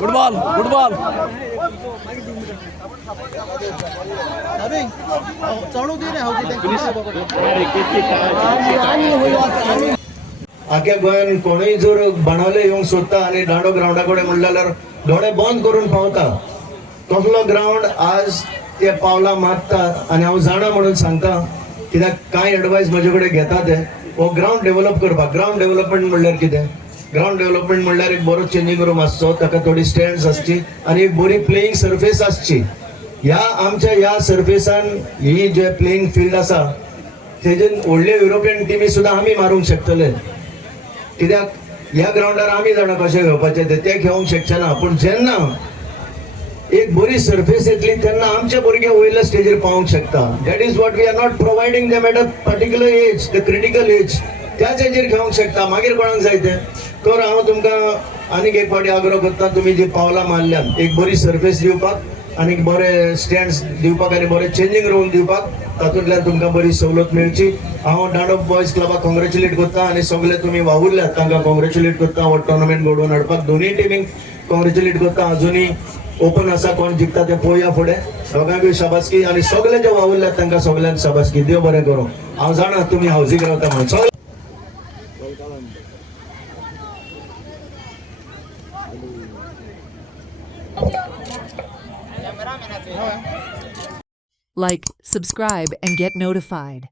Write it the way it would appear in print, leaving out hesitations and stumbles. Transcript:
Good ball चढू दे रे आख्या गोंयान कोणूय जर बाणावले येवंक सोदता आनी दांडो ग्राउंडा कडेन म्हणल्यार दोळे बंद करून पावता तसलो ग्राउंड आज ते पावला मारता आनी हांव जाणा म्हणून सांगता कित्याक कांय एडवायस म्हजे कडेन घेता ते हो ग्राउंड डेव्हलप करपाक ग्राउंड डेव्हलपमेंट म्हणल्यार कितें ग्राउंड डेव्हलपमेंट म्हणल्यार एक बरो चेंजिंग रूम आसचो ताका थोडी स्टँड्स आसची आनी एक बरी प्लेइंग सर्फेस आसची आमच्या ह्या सर्फेसान ही जे प्लेइंग फील्ड आसा तेजेन व्हडल्यो युरोपियन टिमी सुद्दां आमी मारूंक शकतले कित्याक ह्या ग्राउंडार आमी जाणा कशें घेवपाचें ते घेवंक शकचे ना पूण जेन्ना एक बरी सर्फेस येतली तेन्ना आमचे भुरगे वयल्या स्टेजीर पावंक शकता that is what we are not providing them at a particular age the critical age त्या स्टेजीर घेवंक शकता मागीर कोणाक जाय तें तर हांव तुमकां आनीक एक फावटी आग्रह करता तुमी जी पावलां मारल्यात एक बरी सर्फेस दिवपाक आनी बरे स्टँड्स दिवपाक आनी बरे चेंजिंग रूम दिवपाक तातूंतल्यान तुमकां बरी सवलत मेळची हांव दांडो बॉयज क्लबाक कॉंग्रेच्युलेट करता आनी सगळे तुमी वावुरल्यात तांकां कॉंग्रेच्युलेट करता हो टुर्नामेंट घडोवन हाडपाक दोनूय टिमीक कॉंग्रेच्युलेट करता अजुनूय ओपन आसा कोण जिखता ते पळोवया फुडें दोगांकूय शाबासकी आनी सगळे जे वावुरल्यात तांकां सगळ्यांक शाबासकी देव बरें करूं हांव जाणा तुमी हावजीक रावता म्हणून Like, subscribe, and get notified.